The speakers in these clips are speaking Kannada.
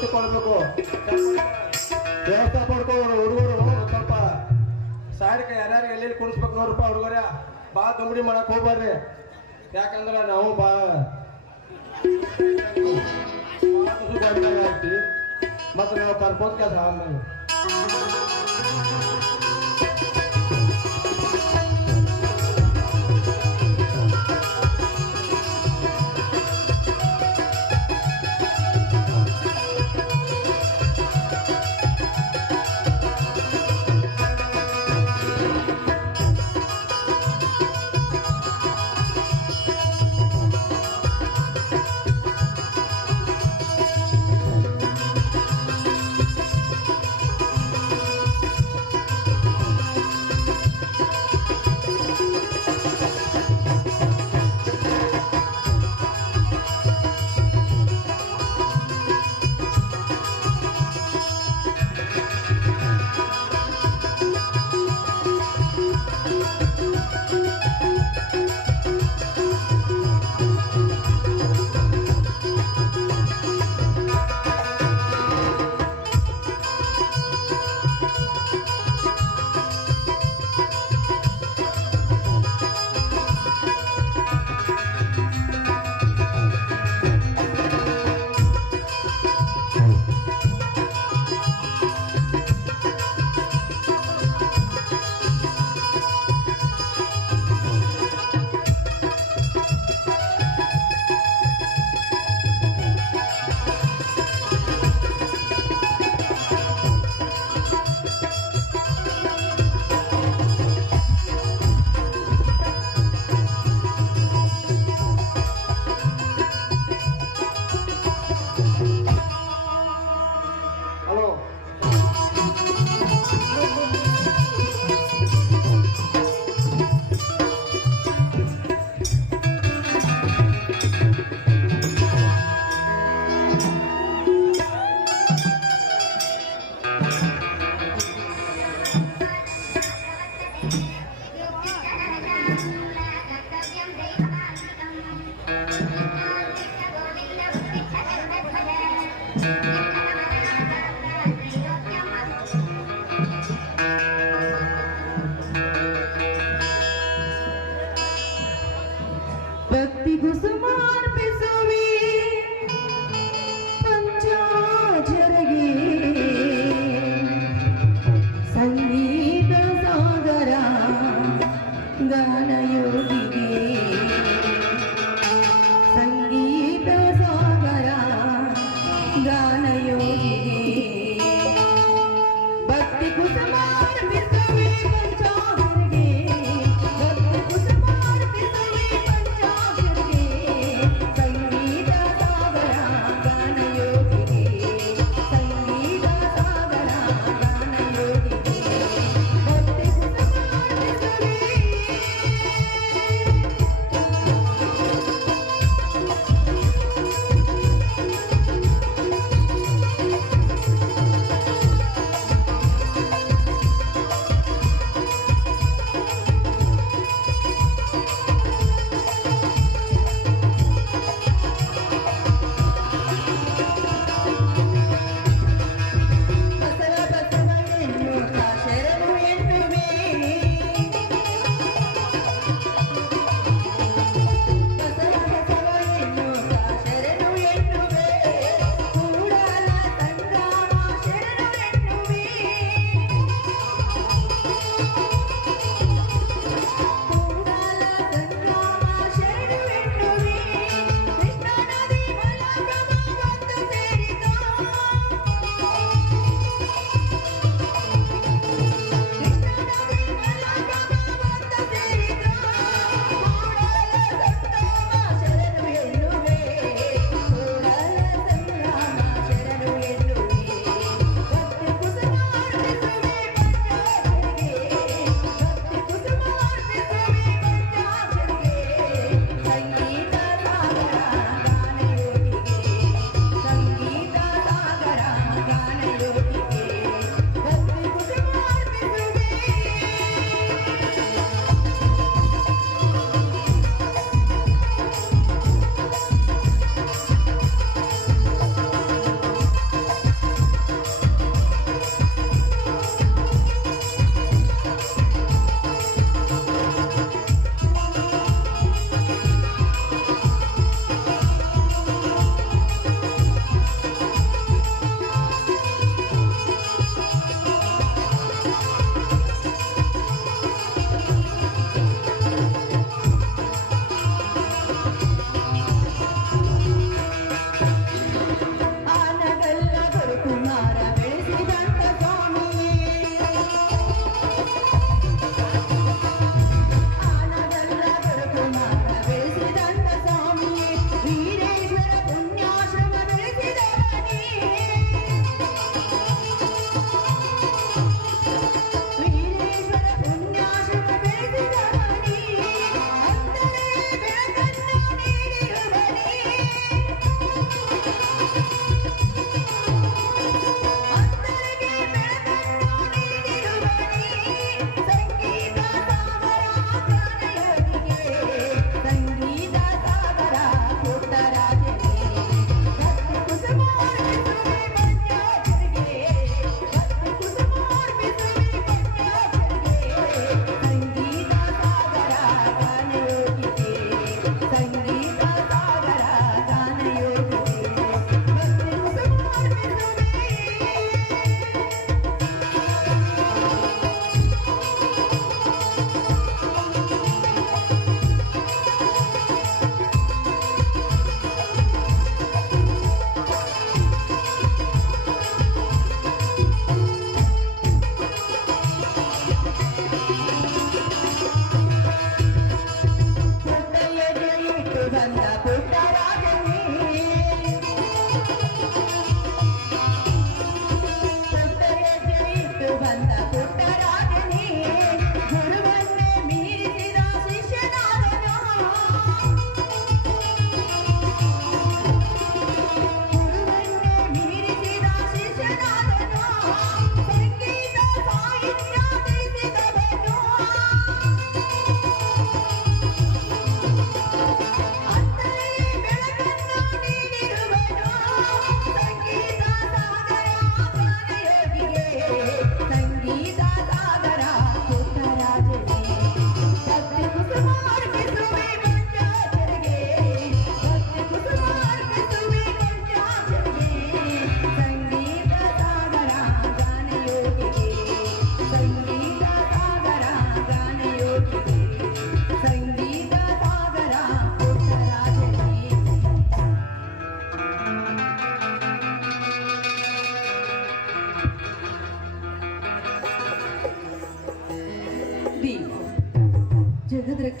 ಕುಳಿತುಕೊಳ್ಬೇಕು. ವ್ಯವಸ್ಥೆ ಪಡ್ಕೊಂಡು ಹುಡುಗರು ಸ್ವಲ್ಪ ಸಾರಿಗೆ ಯಾರ್ಯಾರು ಎಲ್ಲಿ ಕುಣಿಸ್ಬೇಕು ನೋಡ್ರಪ್ಪ ಹುಡುಗರ. ಬಾ ದುಂಬಡಿ ಮಾಡಕ್ ಹೋಗ್ಬಾರ್ರಿ, ಯಾಕಂದ್ರೆ ನಾವು ಆಯ್ತಿ ಮತ್ತೆ ನಾವು ಕರ್ಬೋದು ಕೆಲಸ ಆಮೇಲೆ.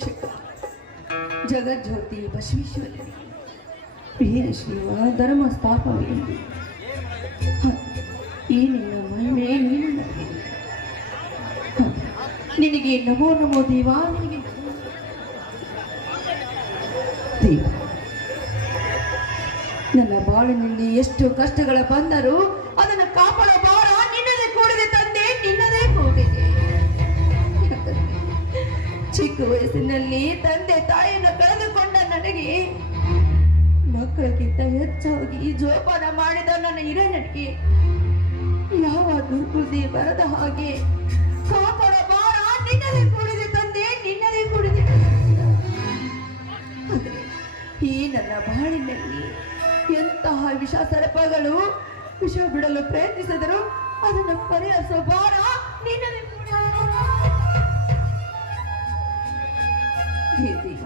ರಕ್ಷಕ ಜಗಜ್ಯೋತಿ ಬಸವೇಶ್ವರನೇ, ವೀರಶೈವ ಧರ್ಮ ಸ್ಥಾಪನೆಯಲ್ಲಿ ಈ ನಿನ್ನ ಮಹಿಮೆ ನೀನು ನನಗೆ. ನಿನಗೆ ನಮೋ ನಮೋ ದೇವಾ, ನಿನಗೆ ದೇವ. ನನ್ನ ಬಾಳಿನಲ್ಲಿ ಎಷ್ಟು ಕಷ್ಟಗಳ ಬಂದರೂ ಅದನ್ನು ಕಾಪಾಡೋ ಭಾರ ನಿನ್ನದೇ ಕೂಡಿದೆ ತಂದೆ, ನಿನ್ನದೇ ಕೂಡಿದೆ. ಚಿಕ್ಕ ವಯಸ್ಸಿನಲ್ಲಿ ತಂದೆ ತಾಯಿಯನ್ನು ಕಳೆದುಕೊಂಡ ನನಗೆ ಮಕ್ಕಳಿಗಿಂತ ಹೆಚ್ಚಾಗಿ ಜೋಪಾನ ಮಾಡಿದ ನನ್ನ ಹಿರಿಯನಿಗೆ ಯಾವ ದುರ್ಬುದ್ಧಿ ಬರದ ಹಾಗೆ ಕಾಪಾಡೋ ಭಾರ ನಿನ್ನದೇ ಕೂಡಿದೆ ತಂದೆ, ನಿನ್ನದೇ ಕೂಡಿದೆ. ಆದರೆ ಈ ನನ್ನ ಬಾಳಿನಲ್ಲಿ ಎಂತಹ ವಿಷ ಸರ್ಪಗಳು ವಿಷ ಬಿಡಲು ಪ್ರಯತ್ನಿಸಿದರು, ಅದನ್ನು ಪರಿಹರಿಸೋ ಭಾರ ನಿನ್ನದೇ ದೇವ.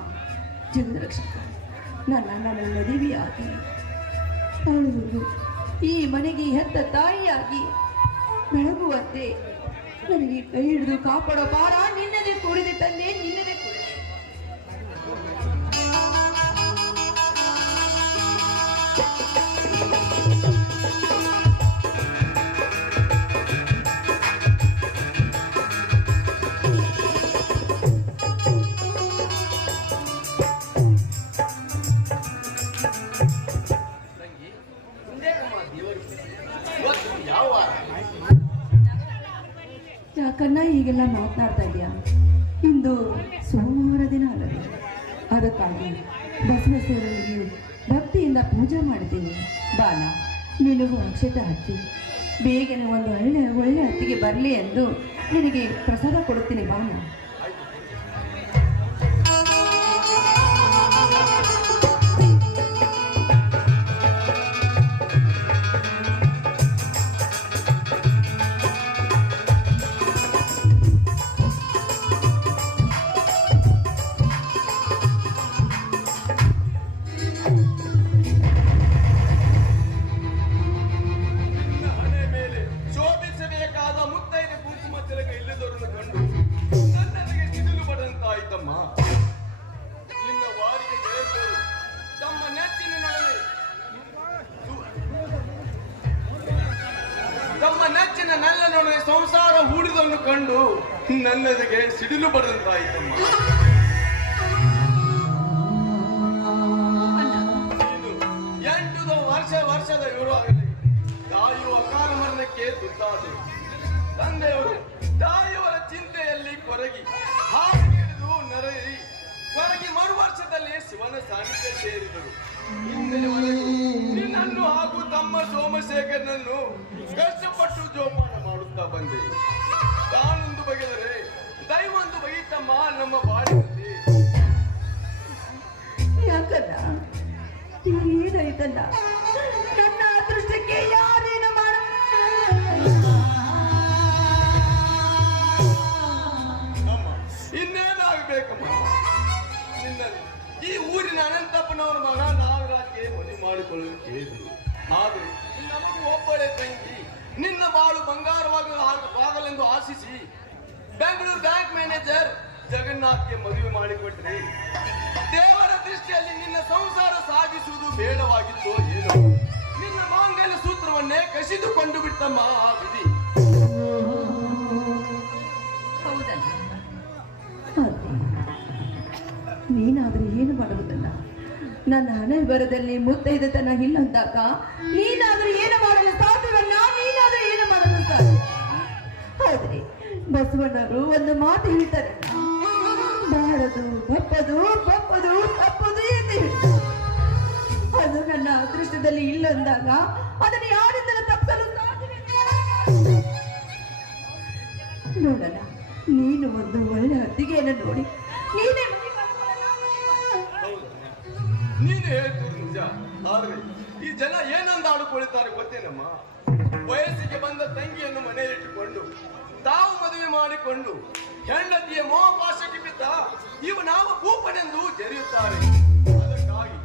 ಜಗದರಕ್ಷಕ, ನನ್ನ ಮದುವೆಯಾಗಿ ಅವಳು ಈ ಮನೆಗೆ ಹೆತ್ತ ತಾಯಿಯಾಗಿ ಬೆಳಗುವಂತೆ ನನಗೆ ಕೈ ಹಿಡಿದು ಕಾಪಾಡೋ ಭಾರ ನಿನ್ನದೇ ಕೂಡಿದೆ ತಂದೆ, ನಿನ್ನದೇ ಕೂಡಿದೆ. ಯಾಕನ್ನ ಹೀಗೆಲ್ಲ ಮಾತನಾಡ್ತಾ ಇದೆಯಾ? ಇಂದು ಸೋಮವಾರ ದಿನ ಅಲ್ಲವೇ? ಅದಕ್ಕಾಗಿ ಬಸವೇಶ್ವರನಿಗೆ ಭಕ್ತಿಯಿಂದ ಪೂಜೆ ಮಾಡಿದ್ದೀನಿ. ಬಾಲ, ನಿನಗೂ ಅಕ್ಷತೆ ಹತ್ತಿ ಬೇಗನೆ ಒಂದು ಒಳ್ಳೆ ಹತ್ತಿಗೆ ಬರಲಿ ಎಂದು ನಿನಗೆ ಪ್ರಸಾದ ಕೊಡುತ್ತೀನಿ. ಬಾಲ, ನನ್ನೊಡನೆ ಸಂಸಾರ ಹೂಡಿದನ್ನು ಕಂಡು ನನ್ನದಿಗೆ ಸಿಡಿಲು ಬರೆದಂತಾಯಿತಮ್ಮ. ಇದು 8 ವರ್ಷದ ವಿವರವಾಗಲಿ ತಾಯಿಯು ಅಕಾಲ ಮರಣಕ್ಕೆ ತುತ್ತಾದರು. ತಂದೆಯವರು ತಾಯಿಯವರ ಚಿಂತೆಯಲ್ಲಿ ಕೊರಗಿ ಹಾಗೆ ಹಿಡಿದು ನರಳಿ ಕೊರಗಿ ಮರು ವರ್ಷದಲ್ಲಿ ಶಿವನ ಸಾನ್ನಿಧ್ಯ ಸೇರಿದರು. ಇಂದಿನವರೆಗೂ ನಿನ್ನನ್ನು ಹಾಗೂ ತಮ್ಮ ಸೋಮಶೇಖರನನ್ನು ಕಷ್ಟಪಟ್ಟು ಜೋಪಾನ ಮಾಡುತ್ತಾ ಬಂದೆ. ತಾನೊಂದು ಬಗೆದರೆ ದೈವೊಂದು ಬಗೆತಮ್ಮ ನಮ್ಮ ಬಾಳಿನಲ್ಲಿ. ಯಾಕಲ್ಲ ಏನಾಯ್ತಲ್ಲ, ನನ್ನ ಅದೃಷ್ಟಕ್ಕೆ ಯಾರೇನು ಮಾಡ ಇನ್ನೇನಾಗಬೇಕಮ್ಮ. ನಿನ್ನಲ್ಲಿ ಈ ಊರಿನ ಅನಂತಪ್ಪನವರ ಮಗ ನಾಗರಾಜ್ಗೆ ಮದುವೆ ಮಾಡಿಕೊಳ್ಳಲು ಕೇಳಿದ್ರು. ಆದರೆ ನಮಗೂ ಒಬ್ಬಳೆ ತಂಗಿ, ನಿನ್ನ ಬಾಳು ಬಂಗಾರವಾಗಲೆಂದು ಆಶಿಸಿ ಬೆಂಗಳೂರು ಬ್ಯಾಂಕ್ ಮ್ಯಾನೇಜರ್ ಜಗನ್ನಾಥ್ಗೆ ಮದುವೆ ಮಾಡಿಕೊಟ್ರೆ ದೇವರ ದೃಷ್ಟಿಯಲ್ಲಿ ನಿನ್ನ ಸಂಸಾರ ಸಾಗಿಸುವುದು ಬೇಡವಾಗಿತ್ತು ಏನು? ನಿನ್ನ ಮಾಂಗಲ್ಯ ಸೂತ್ರವನ್ನೇ ಕಸಿದುಕೊಂಡು ಬಿಟ್ಟಮ್ಮ ಆ ವಿಧಿ. ಹೌದಲ್ಲ, ನೀನಾದ್ರೂ ಏನು ಮಾಡುವುದಲ್ಲ. ನನ್ನ ಹಣೆ ಬರದಲ್ಲಿ ಮುತ್ತೈದತನ ಇಲ್ಲಂದಾಗ ನೀನಾದ್ರೂ ಏನು ಮಾಡಲು ಸಾಧ್ಯವಲ್ಲ, ನೀನಾದ್ರೂ ಏನು ಮಾಡಲು ಸಾಧ್ಯ. ಆದ್ರೆ ಬಸವಣ್ಣರು ಒಂದು ಮಾತು ಹೇಳ್ತಾರೆ, ಬಾಳದು ಬಪ್ಪದು ಬಪ್ಪದು ತಪ್ಪದು ಎಂದು ಹೇಳ್ತಾರೆ. ಅದು ನನ್ನ ಅದೃಷ್ಟದಲ್ಲಿ ಇಲ್ಲಂದಾಗ ಅದನ್ನು ಯಾರಿಂದಲೂ ತಪ್ಪಿಸಲು ಸಾಧ್ಯವಿಲ್ಲ. ನೋಡಲ್ಲ, ನೀನು ಒಂದು ಒಳ್ಳೆ ಹತ್ತಿಗೆಯನ್ನು ನೋಡಿ ನೀನೇ ನೀನು ಹೇಳ್ತೀರಿ ನಿಜ. ಆದ್ರೆ ಈ ಜನ ಏನಂದ ಆಡುಕೊಳ್ಳುತ್ತಾರೆ ಗೊತ್ತೇನಮ್ಮ? ವಯಸ್ಸಿಗೆ ಬಂದ ತಂಗಿಯನ್ನು ಮನೆಯಲ್ಲಿಟ್ಟುಕೊಂಡು ತಾವು ಮದುವೆ ಮಾಡಿಕೊಂಡು ಹೆಂಡತಿಯ ಮೋಹಪಾಶಕ್ಕೆ ಬಿದ್ದ ಇವು ನಾವು ಭೂಪನೆಂದು ಜರಿಯುತ್ತಾರೆ. ಅದಕ್ಕಾಗಿ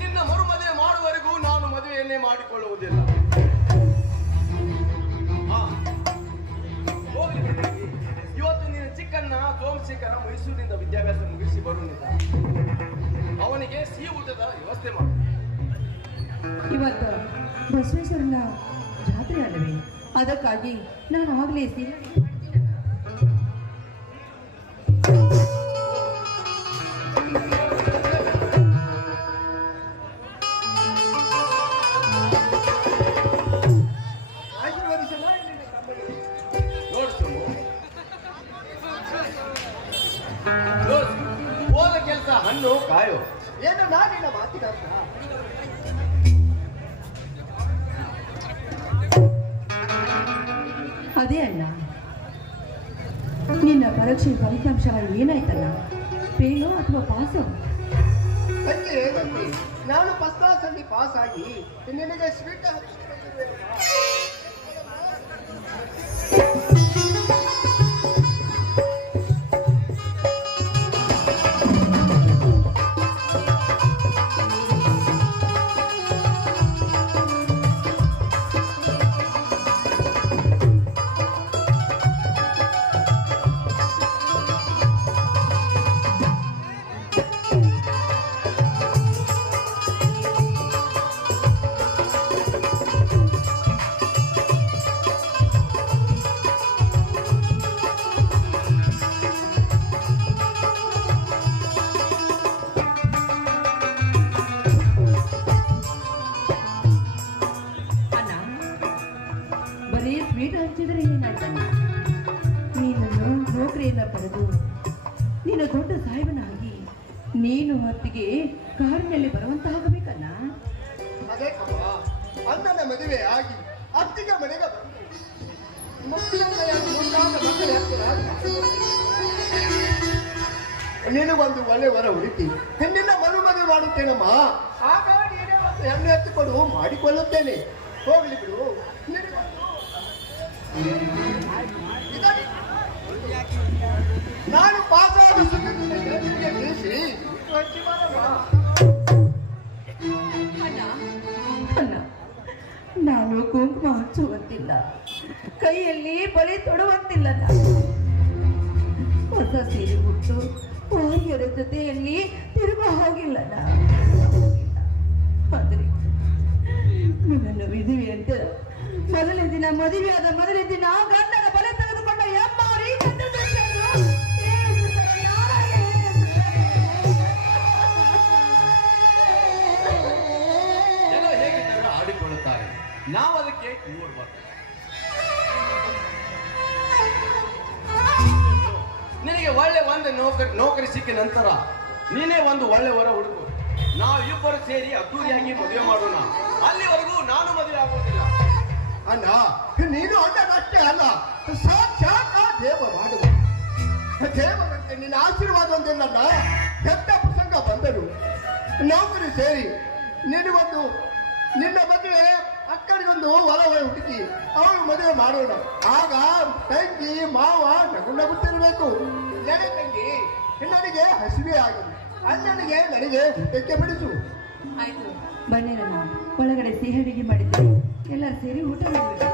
ನಿನ್ನ ಮರು ಮದುವೆ ಮಾಡುವವರೆಗೂ ನಾನು ಮದುವೆಯನ್ನೇ ಮಾಡಿಕೊಳ್ಳುವುದಿಲ್ಲ. ಹೋಗ್ಲಿ, ಇವತ್ತು ನಿನ್ನ ಚಿಕ್ಕಣ್ಣ ಸೋಮಶೇಖರ ಮೈಸೂರಿನಿಂದ ವಿದ್ಯಾಭ್ಯಾಸ ಮುಗಿಸಿ ಬರುವುದಿಲ್ಲ. ಅವನಿಗೆ ಸಿಹಿ ಊಟದ ವ್ಯವಸ್ಥೆ ಮಾಡು. ಇವತ್ತು ಬಸವೇಶ್ವರನ ಜಾತ್ರೆ ಅಲ್ಲವೇ, ಅದಕ್ಕಾಗಿ ನಾನು ಆಗಲೇ ಸಿಹಿ ಹೋದ ಕೆಲಸ ಹಣ್ಣು ಕಾಯೋ. ಏನು ನಾನಿನ ಮಾತಿನ ಅರ್ಥ? ಅದೇ ಅಣ್ಣ, ನಿನ್ನ ಪರೀಕ್ಷೆ ಫಲಿತಾಂಶ ಏನಾಯ್ತಲ್ಲ, ಫೇಲೋ ಅಥವಾ ಪಾಸು? ತಂಗಿ ತಂಗಿ, ನಾನು ಫಸ್ಟ್ ಕ್ಲಾಸ್ ಅಲ್ಲಿ ಪಾಸ್ ಆಗಿ ನಿನಗೆ ಸ್ವೀಟ್ ಸ್ವೀಟ್ ಹಂಚಿದರೆ ಏನಾಯ್ತಲ್ಲ, ನೀನನ್ನು ನೌಕರಿಯಿಂದ ಪಡೆದು ನೀನು ದೊಡ್ಡ ಸಾಹೇಬನಾಗಿ ನೀನು ಹೊತ್ತಿಗೆ ಕಾರಿನಲ್ಲಿ ಬರುವಂತಾಗಬೇಕಲ್ಲ. ಅದೇ ಅಮ್ಮ, ಅಣ್ಣನ ಮದುವೆ ಆಗಿ ಅತ್ತಿಗೆ ಮನೆಗೆ ನಿನಗೊಂದು ಒಳ್ಳೆ ವರ ಹುಡುಕಿ ನಿನ್ನ ಮದುವೆ ಮಾಡುತ್ತೇನಮ್ಮ. ಆಗ ನೀನೇ ಒಂದು ಹೆಣ್ಣು ಎತ್ತುಕೊಂಡು ಮಾಡಿಕೊಳ್ಳುತ್ತೇನೆ. ಹೋಗ್ಲಿ ಬಿಡು. ನಾನು ಪಾಸಾದ ತಿಳಿಸಿ ಅಲ್ಲ, ನಾನು ಕುಂಕುಮ ಹಚ್ಚುವಂತಿಲ್ಲ, ಕೈಯಲ್ಲಿ ಬಳಿ ತೊಡುವಂತಿಲ್ಲ. ಹೊಸ ಸೀರೆ ಉಟ್ಟು ಹುಡುಗಿಯರ ಜೊತೆಯಲ್ಲಿ ತಿರುಗ ಹೋಗಿಲ್ಲ. ಆದರೆ ನಿನ್ನನ್ನು ವಿಧಿವಿ ಅಂತ ಮೊದಲನೇ ದಿನ ಮದುವೆಯಾದ ಮೊದಲನೇ ದಿನ ಗಂಡನ ಬಲೆ ತೆಗೆದುಕೊಂಡ ಎಮ್ಮಾರಿ ಜನ ಹೇಗಿದ್ದರೂ ಆಡಿಕೊಳ್ಳುತ್ತಾರೆ, ನಾವು ಅದಕ್ಕೆ ನೋಡ್ಬಾರ್ದು. ನಿನಗೆ ಒಳ್ಳೆ ಒಂದು ನೌಕರಿ ಸಿಕ್ಕ ನಂತರ ನೀನೇ ಒಂದು ಒಳ್ಳೆ ವರ ಹುಡುಕು. ನಾವು ಇಬ್ಬರು ಸೇರಿ ಅದ್ದೂರಿಯಾಗಿ ಮದುವೆ ಮಾಡೋಣ. ಅಲ್ಲಿವರೆಗೂ ನಾನು ಮದುವೆ ಆಗುವುದಿಲ್ಲ. ಅಣ್ಣ, ನೀನು ಅಣ್ಣನಷ್ಟೇ ಅಲ್ಲ, ಸಾಕ್ಷಾತ್ ದೇವ ಮಾಡುವ ದೇವರಂತೆ ನಿನ್ನ ಆಶೀರ್ವಾದ ಒಂದಿಲ್ಲಣ್ಣ. ಎಂತ ಪ್ರಸಂಗ ಬಂದರು ನೌಕರಿ ಸೇರಿ ನಿನ್ನ ಮದುವೆ ಅಕ್ಕನಿಗೊಂದು ಹೊಲ ಹುಡುಕಿ ಅವಳು ಮದುವೆ ಮಾಡೋಣ. ಆಗ ತಂಗಿ ಮಾವ ನಗುತ್ತಿರಬೇಕು. ನಡೆ ತಂಗಿ, ನನಗೆ ಹಸಿವೆ ಆಗಿದೆ, ಅಣ್ಣನಿಗೆ ನನಗೆ ಊಟಕ್ಕೆ ಬಿಡಿಸು. ಆಯ್ತು, ಬನ್ನಿ, ನಾನು ಒಳಗಡೆ ಸಿಹಿ ಅಡಿಗೆ ಮಾಡಿದ್ದೇನೆ, ಎಲ್ಲರೂ ಸೇರಿ ಊಟ ಮಾಡಬೇಕು.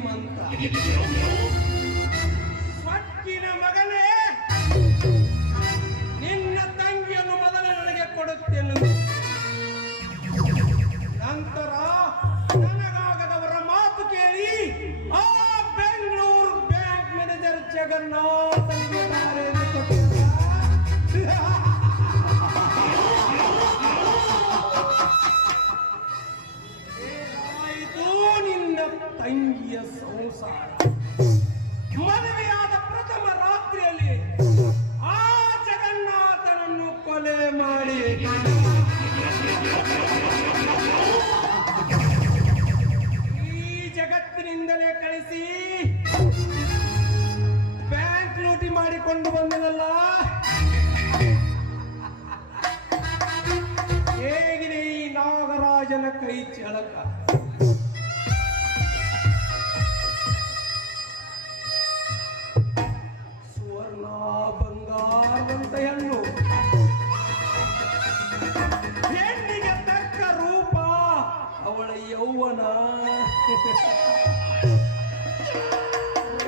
ಶ್ರೀಮಂತ. ಸ್ವಕ್ಕಿನ ಮಗನೇ, ನಿನ್ನ ತಂಗಿಯನ್ನು ಮೊದಲ ನನಗೆ ಕೊಡುತ್ತೇನೆ. ನಂತರ ನನಗಾಗದವರ ಮಾತು ಕೇಳಿ ಆ ಬೆಂಗಳೂರು ಬ್ಯಾಂಕ್ ಮ್ಯಾನೇಜರ್ ಜಗನ್ನಾಥನಿಗೆ ದಾರಿಯನ್ನು ಕೊಟ್ಟಿದ್ದ. ಏನಾಯಿತು ನಿನ್ನ ತಂಗಿಯ ಸಂಸಾರ? ಮದುವೆಯಾದ ಪ್ರಥಮ ರಾತ್ರಿಯಲ್ಲಿ ಆ ಜಗನ್ನಾಥನನ್ನು ಕೊಲೆ ಮಾಡಿ ಈ ಜಗತ್ತಿನಿಂದಲೇ ಕಳಿಸಿ ಬ್ಯಾಂಕ್ ಲೂಟಿ ಮಾಡಿಕೊಂಡು ಬಂದನಲ್ಲ. ಹೇಗಿದೆ ಈ ನಾಗರಾಜನ ಕೈ ಚಳಕ? ಸುವರ್ಣ ಬಂಗಾರದಂತ ಹೆಣ್ಣು, ಹೆಣ್ಣಿಗೆ ತಕ್ಕ ರೂಪ, ಅವಳ ಯೌವನ.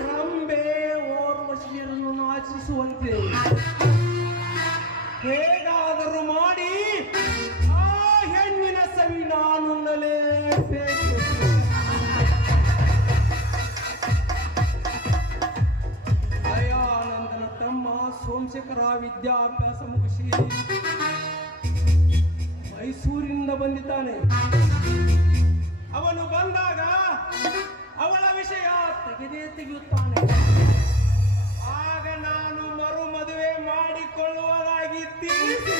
ರಂಬೆ ಓರ್ವಶಿಯನ್ನು ನಾಚಿಸುವಂತೆ ಹೇಗಾದರೂ ಮಾಡಿ ಆ ಹೆಣ್ಣಿನ ಸವಿ ನಾನು ನಲೇಬೇಕು. ದಯಾನಂದನ ತಮ್ಮ ಸೋಮಶೇಖರ ವಿದ್ಯಾಭ್ಯಾಸ ಮುಗಿಸಿ ಮೈಸೂರಿನಿಂದ ಬಂದಿದ್ದಾನೆ. ಅವನು ಬಂದಾಗ ಅವಳ ವಿಷಯ ತೆಗೆಯುತ್ತಾನೆ. ಆಗ ನಾನು ಮರು ಮದುವೆ ಮಾಡಿಕೊಳ್ಳುವುದಾಗಿ ತಿಳಿಸಿ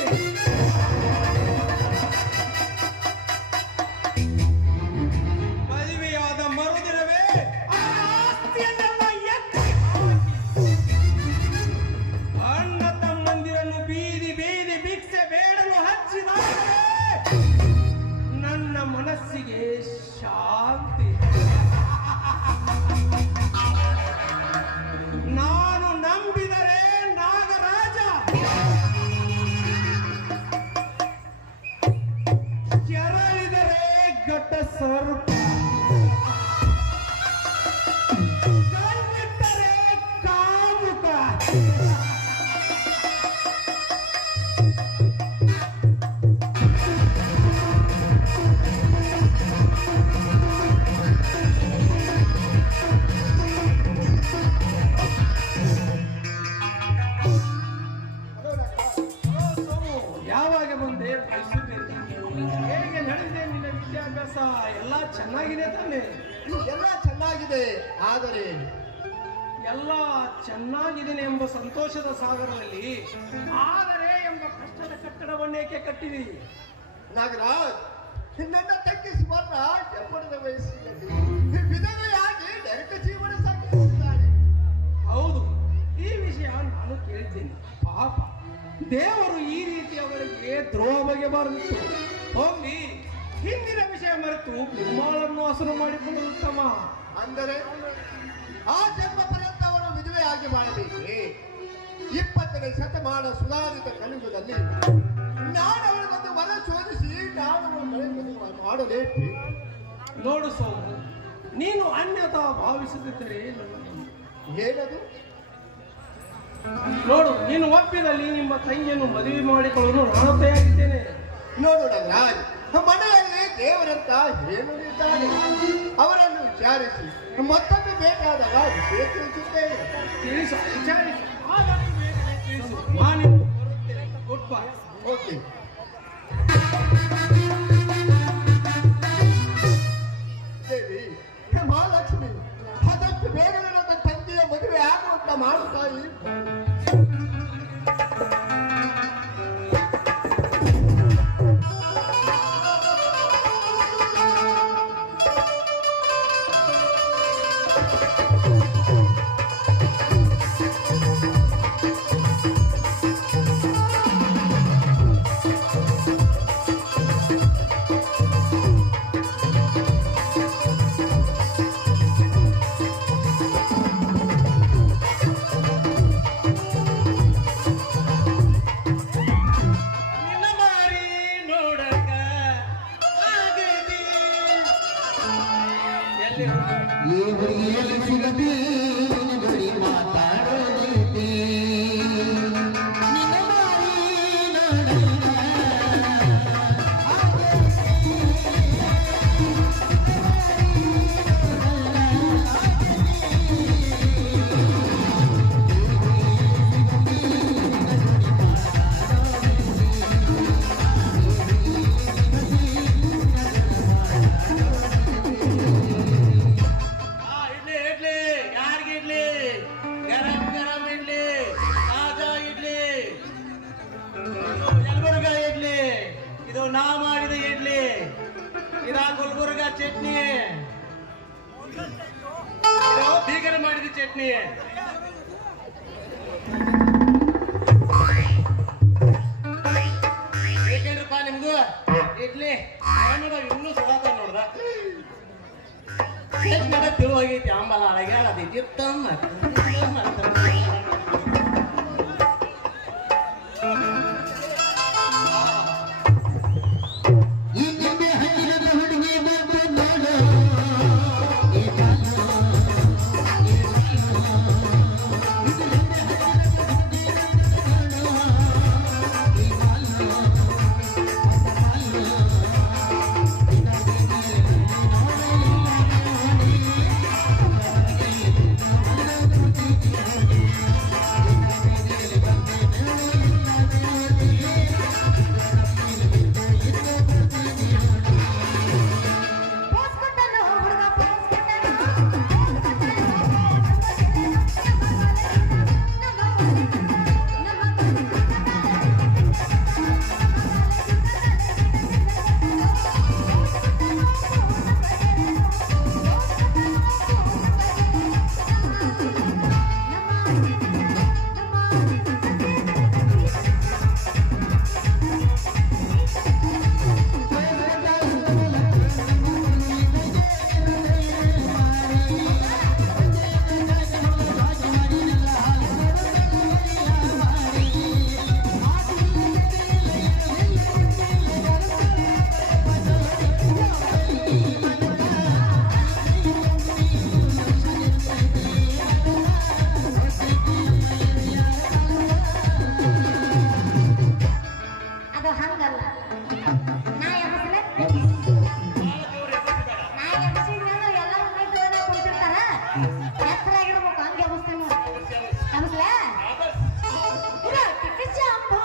ಮದುವೆಯಾದ ಮರುದಿನವೇ ಆಸ್ತಿಯನ್ನೆಲ್ಲ ಎತ್ತಿ ಹಾಕಿ ಅಣ್ಣ ತಮ್ಮಂದಿರನ್ನು ಬೀದಿ ಬೀದಿ ಭಿಕ್ಷೆ ಬೇಡಲು ಹಚ್ಚಿದಾಗ ನನ್ನ ಮನಸ್ಸಿಗೆ ಶಾಂತಿ. ನಾನು ನಂಬಿದರೆ ನಾಗರಾಜ, ಕೆರಳಿದರೆ ಘಟ ಸರ್ಪ, ಕಣ್ಣಿಟ್ಟರೆ ಕಾಮುಕ. ಯಾವಾಗ ಬಂದೆ? ಹೇಗೆ ನಡೆದಿದೆ ನಿನ್ನ ವಿದ್ಯಾಭ್ಯಾಸ? ಎಲ್ಲ ಚೆನ್ನಾಗಿದೆ ತಾನೆ? ಎಲ್ಲ ಚೆನ್ನಾಗಿದೆ, ಆದರೆ ಎಲ್ಲ ಚೆನ್ನಾಗಿದ್ದೇನೆ ಎಂಬ ಸಂತೋಷದ ಸಾಗರದಲ್ಲಿ ಆದರೆ ಎಂಬ ಕಷ್ಟದ ಕಟ್ಟಡವನ್ನೇಕೆ ಕಟ್ಟಿದಿ? ನಾಗರಾಜ್, ನನ್ನ ತಂಗಿ ಸುವರ್ಣ ಎಪ್ಪಣದ ವಯಸ್ಸಿನಲ್ಲಿ ವಿಧವೆಯಾಗಿ ನರಕ ಜೀವನ ಸಾಗಿಸುತ್ತಾಳೆ. ಹೌದು, ಈ ವಿಷಯ ನಾನು ಕೇಳಿದ್ದೇನೆ. ಪಾಪ, ದೇವರು ಈ ರೀತಿ ಅವರಿಗೆ ದ್ರೋಹ ಬಗೆಬಾರದಿತ್ತು. ಹೋಗ್ಲಿ, ಹಿಂದಿನ ವಿಷಯ ಮರೆತು ಬ್ರಹ್ಮಾಳನ್ನು ಹಸರು ಮಾಡಿಕೊಂಡು ಉತ್ತಮ. ಅಂದರೆ ಆ ಜನ್ಮ ಪರ್ಯಂತ ಅವನು ವಿಧವೆಯಾಗಿ ಮಾಡಬೇಕೆ? 20ನೇ ಶತಮಾನ ಸುಧಾರಿತ ಕಲಿಯುಗದಲ್ಲಿ ನಾನು ಅವರಿಗೊಂದು ಮನ ಶೋಧಿಸಿ ನಾನು ಅವರ ಮಾಡಲೇಬೇಕು. ನೋಡು ಸೋಮು, ನೀನು ಅನ್ಯತಾ ಭಾವಿಸುತ್ತಿದ್ದರೆ ಏನದು? ನೋಡು, ನೀನು ಒಪ್ಪಿದಲ್ಲಿ ನಿಮ್ಮ ತಂಗಿಯನ್ನು ಮದುವೆ ಮಾಡಿಕೊಳ್ಳಲು ನಾನು ತಯಾರಿದ್ದೇನೆ. ನೋಡು ನಾಗರಾಜ್, ಮನೆಯಲ್ಲಿ ದೇವರಂತ ಏನು ಇದ್ದಾನೆ, ಅವರನ್ನು ವಿಚಾರಿಸಿ ಮತ್ತೊಮ್ಮೆ ಬೇಕಾದಾಗ ವಿಷಯ ತಿಳಿಸುತ್ತೇನೆ. ತಿಳಿಸು, ವಿಚಾರಿಸು, ಆದಷ್ಟು ಬೇಗನೆ ತಿಳಿಸು. ನಾನಿನ್ನು ಬರುತ್ತೇನೆ. Good bye. ಓಕೆ. ದೇವಿ, ಮಹಾಲಕ್ಷ್ಮಿ, ಆದಷ್ಟು ಬೇಗನೆ ನನ್ನ ತಂಗಿಯ ಮದುವೆ ಆಗುವಂತ ಮಾಡು ತಾಯಿ. ಎಲ್ಲಿ ಹೋಗಿ ಈ ಹುಡುಗಿಯಲ್ಲಿ ಸಿಗದೆ ಗಡಿ ಮಾತಾಡೋದೈತಿ ನಿನ್ನ ಬಾಯಿ ನೋಡಲ್ಲ ಇಡ್ಲಿ ಇಡ್ಲಿ ಯಾರಿಗೆ ಇಡ್ಲಿ ಗರಂ ಗರಂ ಇಡ್ಲಿ ತಾಜಾ ಇಡ್ಲಿ ಇದು ಯಲಬುರ್ಗ ಇಡ್ಲಿ ಇದು ನಾ ಮಾಡಿದ ಇಡ್ಲಿ ಇದಾ ಗುಲ್ಬರ್ಗ ಚಟ್ನಿ ಇದು ಬೀಗರ ಮಾಡಿದ ಚಟ್ನಿ ಏಕೆಂದ್ರಪ್ಪ ನಿಮ್ದು ಇಡ್ಲಿ ಇನ್ನೂ ಸುಡಾತ ನೋಡ್ದ ತಿಳು ಹೋಗೈತಿ ಅಂಬಲ ಅಳಗ್ಯಾಳ ಅದಿತ್ತು ಈ ನಿಂಬೆ ಹಣ್ಣಿನ ಹುಡುಗಿ ಬಂದು ನೋಡು ಈ ಬಾಲು ಅದು ಹಂಗಲ್ಲ ನಾ ಎಬ್ಬಿಸ್ಲೆ? ನಾ ಎಬ್ಬಿಸಿದ್ಮೇಲೆ ಎಲ್ಲರೂ ನೈಟ್ ಜನ ಕುಂತಿರ್ತಾರ ಎತ್ತರಾಗಿಡ್ಬೇಕು ಹಂಗೆ ಎಬ್ಬಿಸ್ತೀನಿ ನೋಡಿ ಎಬ್ಬಿಸ್ಲೆ? ಇರು, ಟಿಕ್ಕಿ ಚಾಂಪು.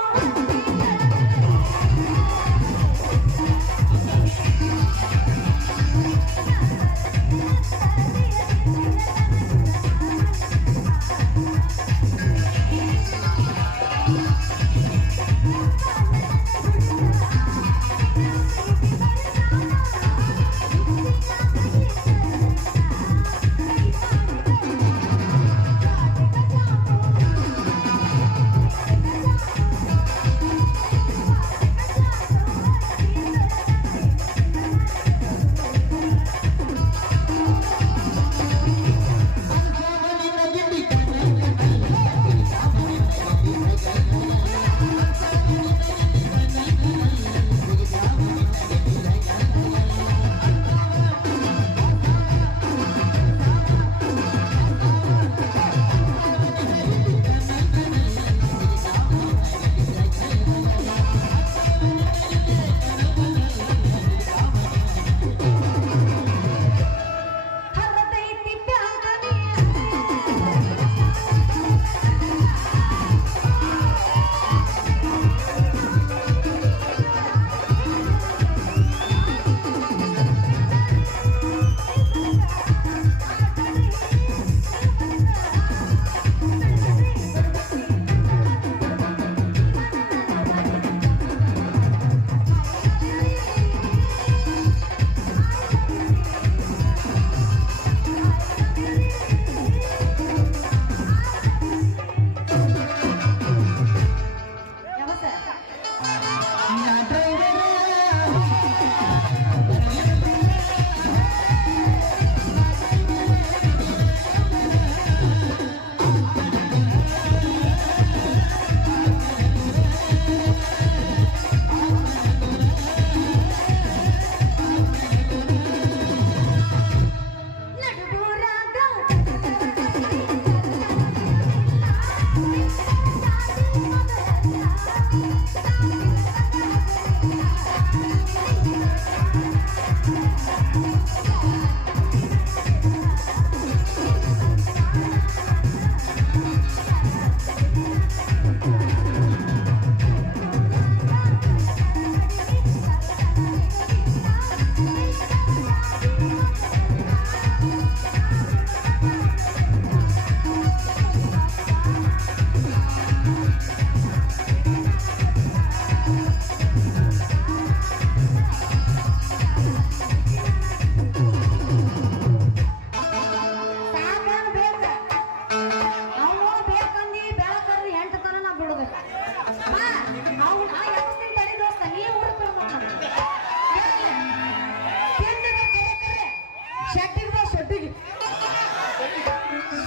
ಶೆಟ್ಟಿಗೆ ಬಾ ಶೆಟ್ಟಿಗೆ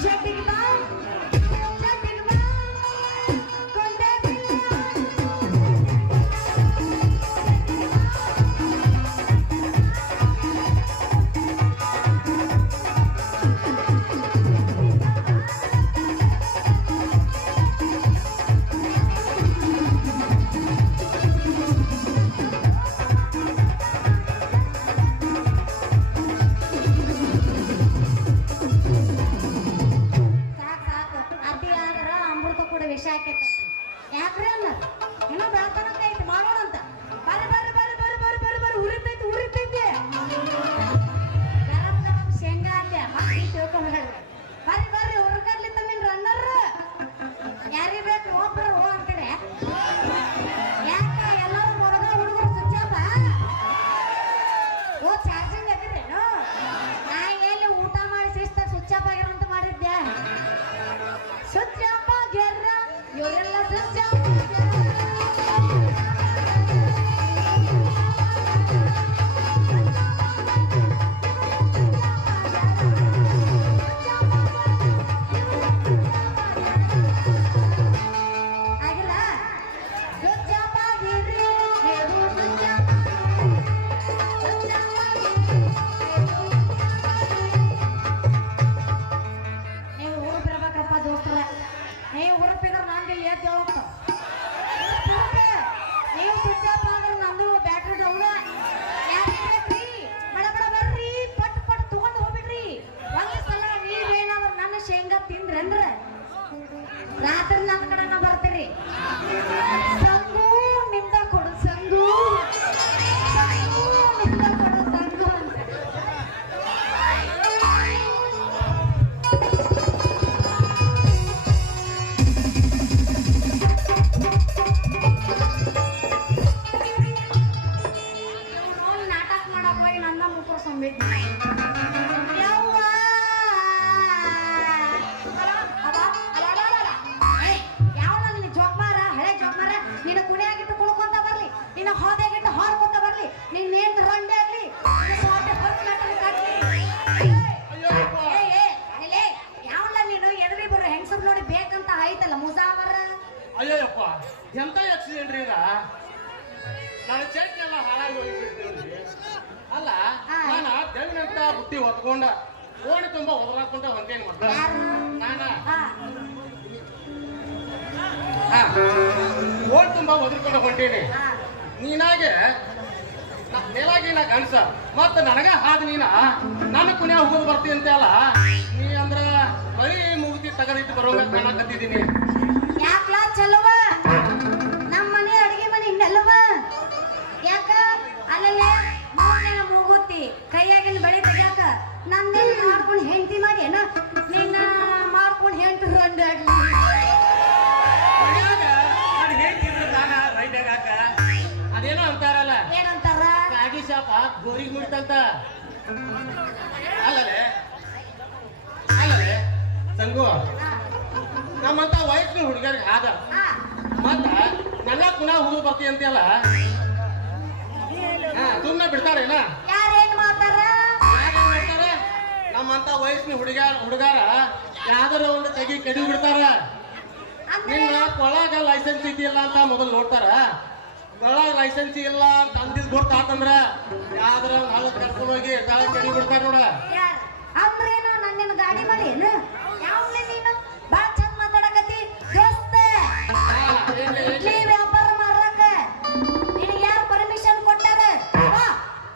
ಶೆಟ್ಟಿಗೆ ಬಾ ಶೆಟ್ಟಿಗೆ ಬಾ ಕೊಂಡೆ ವಿಷ ಹಾಕೈತ ಯಾಕ್ರಿ ಅನ್ನ ಏನೋ ಬೆಳತನಕ ಐತಿ ಮಾಡೋಣ ಅಂತ ಬರ್ರಿ ಬರ್ರಿ ಬರ್ರಿ ಬರ್ರಿ ಬರ್ರಿ ಬರ್ರಿ ಬರ್ರಿ ಉರಿತೈತಿ ಉರಿತೈತಿ ಗರಂ ಗರಂ ಶೇಂಗಾ ಅಂದೆ ಹಾಕಿ ತಿಳ್ಕೊಂಡು ಬರ್ರಿ ಬರ್ರಿ ಹೊರಗಡ್ಲಿ ತಮ್ಮಿನ ರನ್ನರ್ ಯಾರಿಗೆ ಬೇಕು ಒಬ್ಬರು ಹೋ ಅಂತಾರೆ ಯಾಕ ಎಲ್ಲರೂ ಹೊರಗ ಹುಡುಗರು ಸುಚ್ಚಾಪ ಓ ಚಾರ್ಜಿಂಗ್ ಆಗಿರೇನು ನಾ ಎಲ್ಲಿ ಊಟ ಮಾಡಿ ಶಿಸ್ತ ಸುಚ್ಚಾಪ ಆಗಿರೋಂತ ಮಾಡಿದ್ದೆ ಸುಚ್ಚಾಪ ಗೆರ್ರ ಇವರೆಲ್ಲ ಸುಚ್ಚಾಪ ಆಗಿಲ್ಲ ಸುಚ್ಚಾಪ ಗೆರ್ರಿ ನೀವು ಸುಚ್ಚಾಪ ನೀವು ಊರು ಬರ್ಬೇಕಪ್ಪ ದೋಸ್ತರ ನೀವು ಹುರುಪಿದ್ರೆ ನಂಗೆ ಏತ್ ಹೋಗ್ತ ನೀವು ಸುಚ್ಚಪ್ಪ ಅಂದ್ರೆ ನಂದು ಬ್ಯಾಟ್ರಿ ಡೌನ್ ಯಾರಿಗೆ ಬೇಕ್ರಿ ಬಡ ಬಡ ಬರ್ರಿ ಪಟ್ ಪಟ್ ತಗೊಂಡು ಹೋಗ್ಬಿಡ್ರಿ ಒಂದು ಸಲ ನೀವೇನಾದ್ರು ನನ್ನ ಶೇಂಗಾ ತಿಂದ್ರಂದ್ರೆ ರಾತ್ರಿ ನನ್ನ ಕಡೆನ ಬರ್ತೀರಿ ಸಂಗು ನಿಂದ ಕೊಡು ಸಂಗು ಸಂಗು ನಿಂದ ಕೊಡು ಸಂಗು ಅಂತ ಇವ್ರು ನಾಟಕ ಮಾಡಕ್ ಹೋಗಿ ನನ್ನ ಮುಖ ಸಂಬಿಟ್ಟು ಯವ್ವ ಯಾವ ನಿನ್ನ ಜೋಕ್ಮಾರ ಹಳೆ ಜೋಕ್ಮಾರ ನಿನ್ನ ಕುಣಿಯಾಗಿಟ್ಟು ಕುಳ್ಕೊಂತ ಬರ್ಲಿ ನಿನ್ನ ಹೋದೆಗಿಟ್ಟು ಹಾರ್ಕೊಂತ ಬರ್ಲಿ ನಿನ್ನೇನ್ ರಂಡೆ ಆಗ್ಲಿ ಯಾವಲ್ಲ ನೀನು ಎದುರಿ ಬರೋ ಹೆಂಗಸರ್ ನೋಡಿ ಬೇಕಂತ ಆಯ್ತಲ್ಲ ಮುಸಾಮರ ಅಯ್ಯಪ್ಪ ಎಂತ ಆಕ್ಸಿಡೆಂಟ್ ರೀ ಈಗ ನಾನು ಚಟ್ನಿ ಎಲ್ಲ ಹಾಳಾಗಿ ಹೋಗಿಬಿಡ್ತೀನಿ ಅಲ್ಲ ನಾನು ದೇವಿನಂತ ಬುಟ್ಟಿ ಹೊತ್ಕೊಂಡ ಓಣಿ ತುಂಬಾ ಹೊರಲಾಕೊಂಡ ಹೊಂಟೇನಿ ಮಕ್ಕಳ ನಾನ ಓಣಿ ತುಂಬಾ ಒದರ್ಕೊಂಡು ಹೊಂಟೇನಿ ನೀನಾಗೆ ಮೇಲಾಗಿ ನಾ ಗಂಡ್ಸ ಮತ್ತ ನನಗ ಹಾದ್ ನೀನ ನನ್ನ ಕುಣಿಯ ಹೋಗೋದು ಬರ್ತಿ ಅಂತ ಅಲ್ಲ ನೀ ಅಂದ್ರ ಬರೀ ಮುಗುತಿ ತಗದಿಟ್ಟು ಬರೋಂಗ ಕಾಣಕತ್ತಿದ್ದೀನಿ ಯಾಕ್ಲ ಚಲವ ನಮ್ಮ ಮನೆ ಅಡಿಗೆ ಮನೆ ಇನ್ನೆಲ್ಲವ ಯಾಕ ಅಲ್ಲಲ್ಲೇ ಮೂರನೇ ಮೂಗುತ್ತಿ ಕೈಯಾಗಿನ ಬೆಳಿ ತೆಗ್ಯಾಕ ನಂದೇನು ಮಾಡ್ಕೊಂಡು ಹೆಂಡತಿ ಮಾಡಿ ಏನ ನಿನ್ನ ಮಾಡ್ಕೊಂಡು ಹೆಂಟು ರಂಡಾಡ್ಲಿ ಅದೇನೋ ಅಂತಾರಲ್ಲ ಏನಂತಾರ ಕಾಗಿ ಶಾಪ ಗೋರಿಗೆ ಮುಡ್ತಂತ ಅಲ್ಲಲೇ ಅಲ್ಲಲೇ ಸಂಗು ನಮ್ಮಂತ ವಯಸ್ಸಿನ ಹುಡುಗರಿಗೆ ಆದ ಮತ್ತ ನನ್ನ ಪುನಃ ಹುಡುಗ ಬರ್ತಿ ಅಂತೆಲ್ಲ ಸುಮ್ಮನೆ ಬಿಡ್ತಾರೇನ ಯಾರೇನ್ ಮಾಡ್ತಾರ ಮಾಡ್ತಾರೆ ನಮ್ಮಂತ ವಯಸ್ಸಿನ ಹುಡುಗಾರ ಯಾವ್ದಾರ ಒಂದು ತೆಗಿ ಕೆಡಿ ಬಿಡ್ತಾರ ನಿನ್ನ ಕೊಳಗ ಲೈಸೆನ್ಸ್ ಇದೆಯಲ್ಲ ಅಂತ ಮೊದಲು ನೋಡ್ತಾರ ಕೊಳಗ ಲೈಸೆನ್ಸ್ ಇಲ್ಲ ಅಂತ ಅಂದಿದ್ ಗೊತ್ತಾತಂದ್ರ ಯಾವ್ದಾರ ನಾಲ್ಕು ಕರ್ಕೊಂಡು ಹೋಗಿ ತಳ ಕೆಡಿ ಬಿಡ್ತಾರ ನೋಡ ಅಂದ್ರೇನು ನನ್ನ ಗಾಡಿ ಮಾಡಿ ಏನು ಯಾವ್ಲೆ ನೀನು ಬಾಳ ಚಂದ ಮಾತಾಡಕತ್ತಿ ದೋಸ್ತ ಇಡ್ಲಿ ವ್ಯಾಪಾರ ಮಾಡಕ ನಿನಗೆ ಯಾರು ಪರ್ಮಿಷನ್ ಕೊಟ್ಟಾರ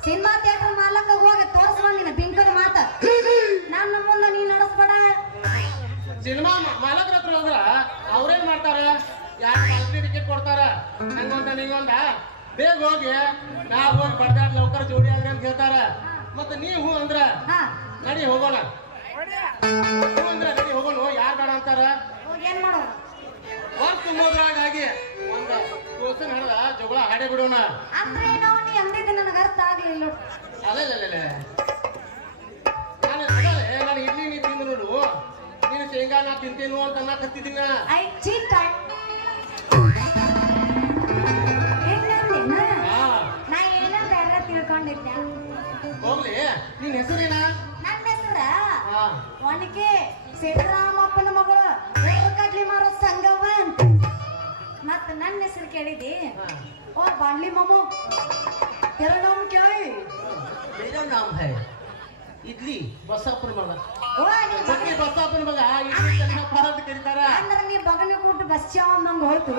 ಸಿನಿಮಾ ಥಿಯೇಟರ್ ಮಾಲಕ ಹೋಗಿ ತೋರಿಸ್ಬಂದ್ ನಿನ್ನ ಬಿಂಕದ ಮಾತ ನನ್ನ ಮುಂದೆ ನೀ ನಡೆಸ್ಬೇಡ ಸಿನಿಮಾ ಮಾಲಕರ ಹತ್ರ ಹೋದ್ರ ಅವ್ರೇನ್ ಮಾಡ್ತಾರ ಯಾರು ಟಿಕೆಟ್ ಕೊಡ್ತಾರ ಹಂಗೊಂದ ನೀಗೊಂದ ಬೇಗ ಹೋಗಿ ನಾ ಹೋಗಿ ಬಡ್ದಾಡ್ ಲೌಕರ ಜೋಡಿ ಆದ್ರೆ ಅಂತ ಹೇಳ್ತಾರ ಮತ್ತ ನೀ ಹೂ ಅಂದ್ರ ನಡಿ ಹೋಗೋಣ ಹೂ ಅಂದ್ರ ನಡಿ ಹೋಗೋಣ ಯಾರು ಬೇಡ ಅಂತಾರ ಹೋಗಿ ಏನ್ ಮಾಡೋದು ವರ್ಷ ತುಂಬೋದ್ರಾಗಿ ಒಂದ ಕೋಸನ್ ಹಡದ ಜಗಳ ಹಾಡೇ ಬಿಡೋಣ ಅಂದ್ರೇನು ನೀ ಅಂದಿದ್ದು ನನಗೆ ಅರ್ಥ ಆಗ್ಲಿಲ್ಲ ಅದೇ ನಾನು ಇಡ್ಲಿ ನೀ ತಿಂದು ನೋಡು ನೀನು ಶೇಂಗಾ ನಾ ತಿಂತೇನು ಅಂತ ಅನ್ನಕತ್ತಿದ್ದೀನ ಐ ಚಿಕನ್ ನಾ ಏನೋ ಬೇರೆ ತಿಳ್ಕೊಂಡಿದ್ದೆ ಹೋಗ್ಲಿ ನಿನ್ ಹೆಸರೇನ ಒನಕೆ ಸಿದ್ದರಾಮಪ್ಪನ ಮಗಳು ಕಡ್ಲಿ ಮಾರೋ ಸಂಗವ್ವ ಅಂತ ಮತ್ತ ನನ್ನ ಹೆಸರು ಕೇಳಿದಿ ಓ ಬಾಂಡ್ಲಿ ಮಾಮು तेरा नाम क्या है मेरा नाम है इडली बसापुर मग ಓ ನೀ ಚಟ್ನಿ ಬಸಾಪುರ ಮಗ ಇಡ್ಲಿ ಚೆನ್ನಪ್ಪ ಅಂತ ಕರೀತಾರ ಅಂದ್ರೆ ನೀ ಬಗನೆ ಕೊಟ್ಟು ಬಸ್ ಚಾವ್ ನಂಗೆ ಹೋಯ್ತು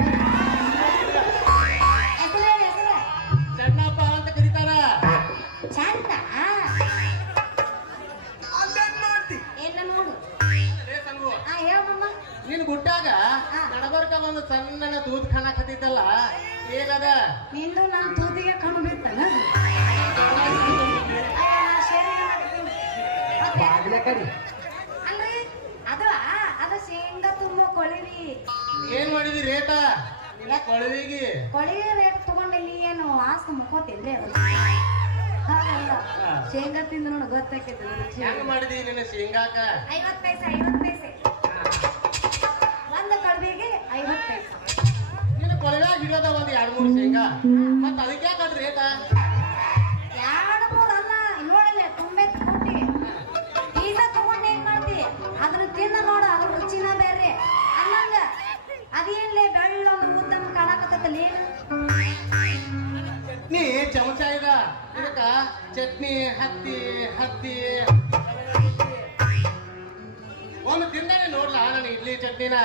ಹೆಸರು ಚೆನ್ನಪ್ಪ ಅಂತ ಕರೀತಾರ ಚಂದ ಅಲ್ಲೇನ್ ಮಾಡ್ತಿ ಏನ ನೋಡು ಲೇ ಸಂಗು ಹೇಳಮ್ಮ ನೀನ್ ಗುಟ್ಟಾಗ ನಡಬರ್ಕ ಒಂದು ಸಣ್ಣ ದೂದ್ ಕಾಣಕತ್ತಿದ್ದಲ್ಲ ಏನದ ನಿಂದು ನನ್ನ ತೂತಿಗೆ ಕಣ್ಣು ಬಿತ್ತಲ್ಲ ಅಲ್ರಿ ಅದು ಶೇಂಗಾ ತುಂಬೋ ಕೊಳಿರಿ ಏನ್ ಮಾಡಿದಿ ರೇಟ ನಿನ್ನ ಕೊಳವಿಗೆ ಕೊಳಿ ರೇಟ್ ತಗೊಂಡಿಲ್ಲಿ ಏನು ಆಸ್ತ ಮುಕ್ಕೋತಿಲ್ರಿ ಅದು ಹಾಗಲ್ಲ ಶೇಂಗಾ ತಿಂದು ನೋಡು ಗೊತ್ತಾಕೈತಿ ಹೆಂಗ್ ಮಾಡಿದಿ ನಿನ್ನ ಶೇಂಗಾಕ 50 ಪೈಸೆ ಒಂದು ಕಳ್ಬಿಗೆ 50 ಪೈಸೆ ನಿನ್ನ ಕೊಳವ್ಯಾಗ ಇಡೋದ ಒಂದ್ 2-3 ಶೇಂಗಾ ಮತ್ತ ಅದಕ್ಕೆ ಯಾಕಂದ್ರೆ ರೇಟ 2-3 ಅಲ್ಲ ನೋಡಲ್ಲ ತುಂಬೆ ಕೊಟ್ಟಿ ಬೀಜ ತಗೊಂಡು ಏನ್ ಮಾಡ್ತಿ ಅದನ್ನ ತಿನ್ನ ನೋಡ ಅದ್ರ ರುಚಿನ ಬೇರೆ ಅನ್ನಂಗ ಅದೇನ್ಲೇ ಬೆಳ್ಳ ಉದ್ದಮ್ ಕಾಣಕತ್ತಲ್ಲ ಏನು ಚಟ್ನಿ ಚಮಚ ಇದ ಇದಕ್ಕ ಚಟ್ನಿ ಹತ್ತಿ ಒಂದು ತಿಂದಾನೆ ನೋಡ್ಲಾ ನಾನು ಇಡ್ಲಿ ಚಟ್ನಿನ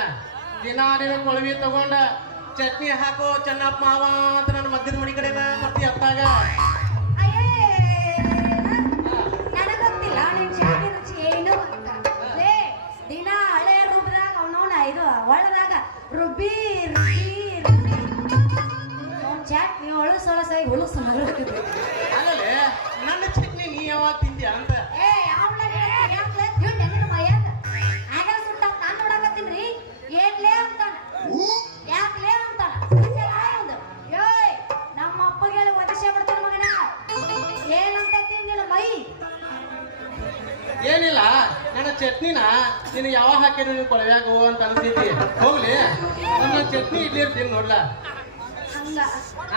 ದಿನ ದಿನ ಕೊಳವಿ ತಗೊಂಡ ಚಟ್ನಿ ಹಾಕೋ ಚೆನ್ನಪ್ಪ ಮಾವ ಅಂತ ನನ್ನ ಮಧ್ಯದ ಮನಿ ಕಡೆನ ಮತ್ತೆ ಅತ್ತಾಗ ನನಗ ಗೊತ್ತಿಲ್ಲ ನಿನ್ ಚಟ್ನಿ ರುಚಿ ಏನು ಅಂತ ಲೇ ದಿನ ಹಳೆ ರುಬ್ಬಿದಾಗ ಅವನವನ ಇದು ಒಳದಾಗ ರುಬ್ಬಿ ಅವ್ನ ಚಟ್ನಿ ಹೊಳಸಾಗಿ ಹೊಲಸು ಮರಳಿದೆ ಅಲ್ಲೇ ನನ್ನ ಚಟ್ನಿ ನೀ ಯಾವಾಗ ತಿಂದ್ಯಾ ಅಂತ ನಮ್ಮ ಅಪ್ಪಗೆ ಒದಿಸೇ ಬಿಡ್ತಾನೆ ಮಗನ ಏನಂತ ತಿಂದಿಲ್ಲ ಮೈ ಏನಿಲ್ಲ ನನ್ನ ಚಟ್ನಿನ ನೀನು ಯಾವಾಗ ಹಾಕಿದ್ರು ನೀವು ಕೊಳವ್ಯಾಗ ಅಂತ ಅನ್ಸೈತಿ ಹೋಗ್ಲಿ ನನ್ನ ಚಟ್ನಿ ಇಡ್ಲಿ ಇರ್ತೀನಿ ನೋಡ್ಲಾ ಹಂಗ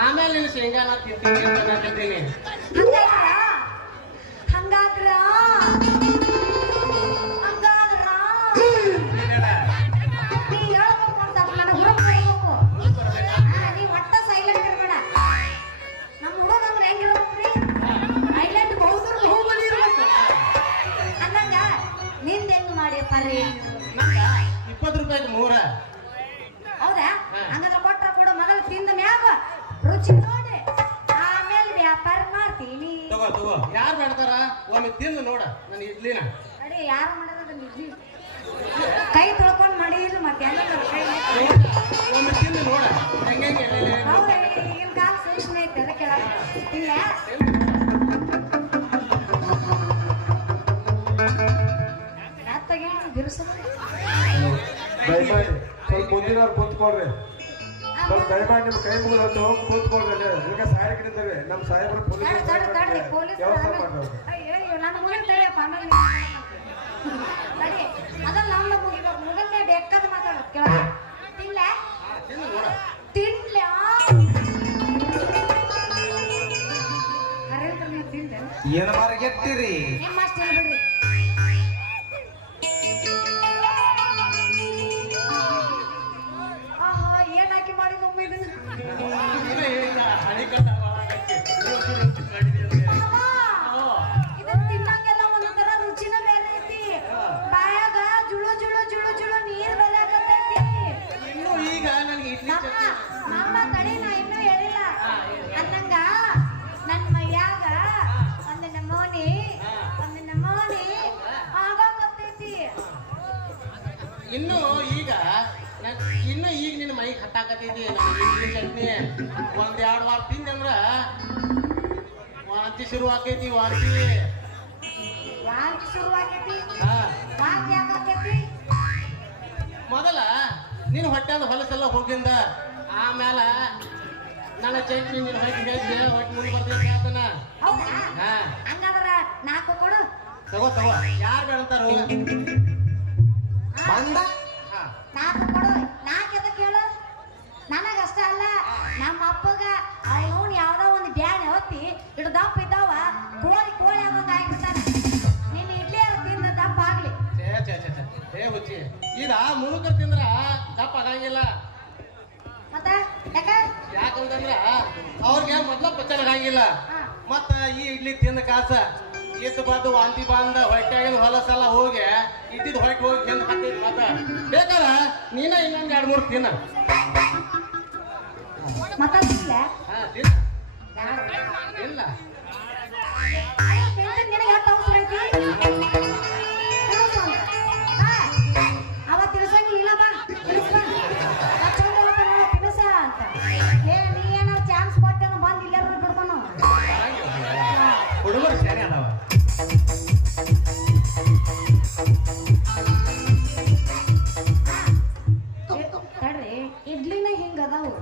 ಆಮೇಲೆ ನೀನು ಶೇಂಗಾನ ತಿಂತೀನಿ ಅಂತ ನಾನು ತಿಂತೀನಿ ಹಂಗಾದ್ರ ನೀ ಹೇಳ್ಬೇಕು ಅಂತ ನನಗೆ ಹುಡುಗ ಬರ್ಬೇಕು ನೀ ಒಟ್ಟ ಸೈಲೆಂಟ್ ಇರ್ಬೇಡ ನಮ್ಮ ಹುಡುಗ ಅಂದ್ರೆ ಹೆಂಗಿರ್ಬೇಕ್ರಿ ಐಲ್ಯಾಂಡ್ ಬಹುದೂರ್ ಬಹುಬಲಿ ಇರ್ಬೇಕು ಅಂದಂಗ ನಿಂದ ಹೆಂಗ್ ಮಾಡಿ ಪರ್ರಿ ನಂಗ 20 ರೂಪಾಯಿಗೆ 3 ಹೌದಾ ಹಂಗಂದ್ರೆ ಕೊಟ್ರ ಕೂಡ ಮೊದಲು ತಿಂದ ಮ್ಯಾಗ ರುಚಿ ನೋಡಿ ಆಮೇಲೆ ವ್ಯಾಪಾರ ಮಾಡ್ತೀನಿ ತಗೋ ಯಾರು ಮಾಡ್ತಾರ ಒಮ್ಮೆ ತಿಂದು ನೋಡ ನನ್ನ ಇಡ್ಲಿನ ಅಡಿ ಯಾರು ಮಾಡೋದು ನಿಜಿ ಕೈ ತೊಳ್ಕೊಂಡು ಮಾಡಿದ್ರು ಮತ್ತೆ ಕೈ ಒಮ್ಮೆ ತಿಂದು ನೋಡ ಹೆಂಗೆ ಹೌದು ಈಗಿನ ಕಾಲ ಸೂಕ್ಷ್ಮ ಐತೆ ಅದಕ್ಕೆ ಇಲ್ಲ ಯಾತ್ತಾಗೆ ಬಿರುಸು ದಯಮಾಡಿ ಸ್ವಲ್ಪ ಮುಂದಿನವ್ರು ಕೂತ್ಕೊಳ್ರಿ ಸ್ವಲ್ಪ ದಯಮಾಡಿ ನಿಮ್ಮ ಕೈ ಮುಗಿದು ಹೋಗಿ ಕೂತ್ಕೊಳ್ರಿ ಈಗ ಸಾಯಕಿದ್ದಾರೆ ನಮ್ಮ ಸಾಹೇಬರು ತಡ್ರಿ ಪೊಲೀಸ್ ಪೊಲೀಸ್ ವ್ಯವಸ್ಥೆ ಮಾಡ್ತಾರೆ ಅಯ್ಯೋ ನನ್ನ ಮುಗಿಲ್ ತಡೆಯಪ್ಪ ಆಮೇಲೆ ತಡಿ ಅದಲ್ಲ ನಮ್ಮ ಮುಗಿಬೇಕು ಮುಗಲ್ನೇ ಬೇಕಾದ ಮಾತಾಡೋದು ಕೇಳ ತಿನ್ಲ ತಿನ್ಲ ಹರೇಂದ್ರ ನೀವು ತಿಂದೆ ಏನ ಮಾರ್ಗೆಟ್ಟಿರಿ ನಿಮ್ಮ ಅಷ್ಟು ಹೇಳ್ಬಿಡ್ರಿ ಆಹಾ ಏನ್ ಹಾಕಿ ಮಾಡಿ ಒಮ್ಮೆ ಇದನ್ನ ಅಮ್ಮ, ಇದನ್ನ ತಿನ್ನಂಗೆಲ್ಲ ಒಂಥರ ರುಚಿನ ಬೇರೆ ಐತಿ ಬಾಯಾಗ ಜುಳು ಜುಳು ಜುಳು ಜುಳು ನೀರ್ ಬೆಲೆ ಆಗತೈತಿ ಇನ್ನು ಈಗ ನನಗೆ ಇಡ್ಲಿ ನಮ್ಮ ತಡಿ ನಾ ಇನ್ನೂ ಹೇಳಿಲ್ಲ ಅಂದಂಗ ನನ್ ಮೈಯಾಗ ಒಂದು ನಮೂನಿ ಆಗಾಕತ್ತೈತಿ ಇನ್ನು ಈಗ ನಿನ್ನ ಮೈಗೆ ಹತ್ತಾಕತೈತಿ ನಮ್ಮ ಇಡ್ಲಿ ಚಟ್ನಿ 1-2 ವಾರ ತಿಂದಂದ್ರ ವಾಂತಿ ಶುರು ಆಕೈತಿ ವಾಂತಿ ಶುರು ಆಗೈತಿ ಹಾ ವಾಂತಿ ಆಗಾಕೈತಿ ಮೊದಲ ನೀನು ಹೊಟ್ಟೆದ ಹೊಲಸೆಲ್ಲ ಹೋಗಿಂದ ಆಮ್ಯಾಲ ನನ್ನ ಚಟ್ನಿ ನೀನು ಹೊಟ್ಟೆ ಹೊಟ್ಟೆ ಮುಂದೆ ಬರ್ತೈತಿ ಆತನ ಹೌದಾ ಹಾ ಹಂಗಾದ್ರ 4 ಕೊಡು ತಗೋ ಯಾರು ಬೆಳ್ತಾರೋ ಬಂದ 4 ಕೊಡು 4 ಎದಕ್ಕೆ ಹೇಳು ನನಗಷ್ಟ ಅಲ್ಲ ನಮ್ಮ ಅಪ್ಪಗ ಅವನು ಯಾವ್ದೋ ಒಂದು ಬ್ಯಾನೆ ಹೊತ್ತಿ ಇಟ್ಟು ದಪ್ಪ ಇದ್ದಾವ ಕೋಳಿ ಆಗೋಂಗ ಆಗ್ಬಿಟ್ಟಾನೆ ನಿನ್ನ ಇಡ್ಲಿ ತಿಂದ ದಪ್ಪ ಆಗ್ಲಿ ಮುಳುಕರ್ ತಿಂದ್ರ ದಪ್ಪ ಆಗಂಗಿಲ್ಲ. ಮತ್ತ ಯಾಕ ಯಾಕಂತಂದ್ರ ಅವ್ರಿಗೆ ಮೊದ್ಲ ಪಚನ ಆಗಂಗಿಲ್ಲ. ಹಾ. ಮತ್ತ ಈ ಇಡ್ಲಿ ತಿಂದ ಕಾಸ ಇದ್ದು ಬಂದು ವಾಂತಿ ಬಂದ ಹೊಟ್ಟೆಗಿನ ಹೊಲಸೆಲ್ಲ ಹೋಗಿ ಇದ್ದಿದ್ ಹೊಟ್ಟೆ ಹೋಗಿ ತಿಂದ ಹಾಕ್ತೈತಿ. ಮತ್ತ ಬೇಕಾರ ನೀನ ಇನ್ನೊಂದ್ 2-3 ತಿನ್ನ. ಮತ್ತ ತಿನ್ಲ ಹಾ ತಿನ್ನ ಇಲ್ಲ. ನಿನಗೆ ಎಷ್ಟು ಅವಸರ ಐತಿ ಅವ ತಿರ್ಸಂಗಿಲ್ಲ ಬಾ ತಿರ್ಸ ತಿರ್ಸ ಅಂತ ಏ ನೀ ಏನಾರು ಚಾನ್ಸ್ ಕೊಟ್ಟೇನೋ ಬಂದು ಇಲ್ಲಾರು ಬಿಡ್ತಾನೋ ಹುಡುಗರು ಸರಿ ಅದಾವ. ತಡ್ರಿ ಇಡ್ಲಿನ ಹಿಂಗ ಅದಾವು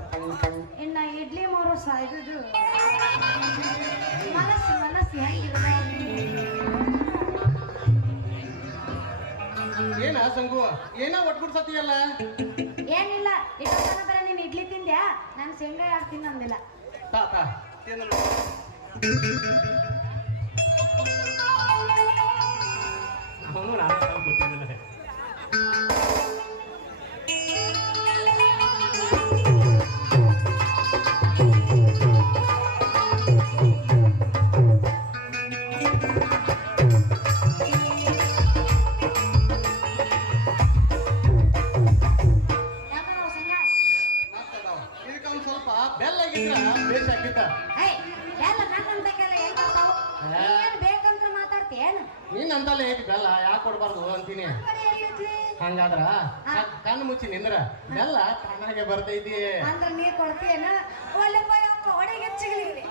ಇನ್ನ ಇಡ್ಲಿ ಮಾರೋ ಇದು ಮನಸ್ಸು ಹೆಂಗಿರದ ಏನ ಸಂಗು ಏನ ಒಟ್ಬಿಡ್ಸತಿಯಲ್ಲ. ಏನಿಲ್ಲ ಇಷ್ಟೊತ್ತನ ಬರ ನೀನ್ ಇಡ್ಲಿ ತಿಂದ್ಯಾ ನಾನು ಶೇಂಗಾ ಯಾರು ತಿನ್ನಂದಿಲ್ಲ ತಾತ ತಿಂದ ಅವನು ನಾನು ಕೊಟ್ಟಿದ್ದಿಲ್ಲ. ಇದಕ್ಕೊಂದ್ ಸ್ವಲ್ಪ ಬೆಲ್ಲ ಆಗಿದ್ರ ಬೇಸ್ ಹಾಕಿದ್ದ. ಎಲ್ಲ ನನ್ನಂತಕ್ಕೆಲ್ಲ ಹೆಂಗ್ ಬರ್ತಾವು ಏನ್ ಬೇಕಂತ ಮಾತಾಡ್ತೇನ ನೀನ್ ಅಂತಲ್ಲೇ ಐತಿ ಬೆಲ್ಲ ಯಾಕೆ ಕೊಡ್ಬಾರ್ದು ಅಂತೀನಿ. ಹಂಗಾದ್ರ ಕಣ್ಣು ಮುಚ್ಚಿ ನಿಂದ್ರ ಬೆಲ್ಲ ಕಣ್ಣಾಗೆ ಬರ್ತೈತಿ. ಅಂದ್ರ ನೀರ್ ಕೊಡ್ತೀಯನ ಒಳ್ಳೆ ಹೊಡೆಗೆ ಸಿಗಲಿ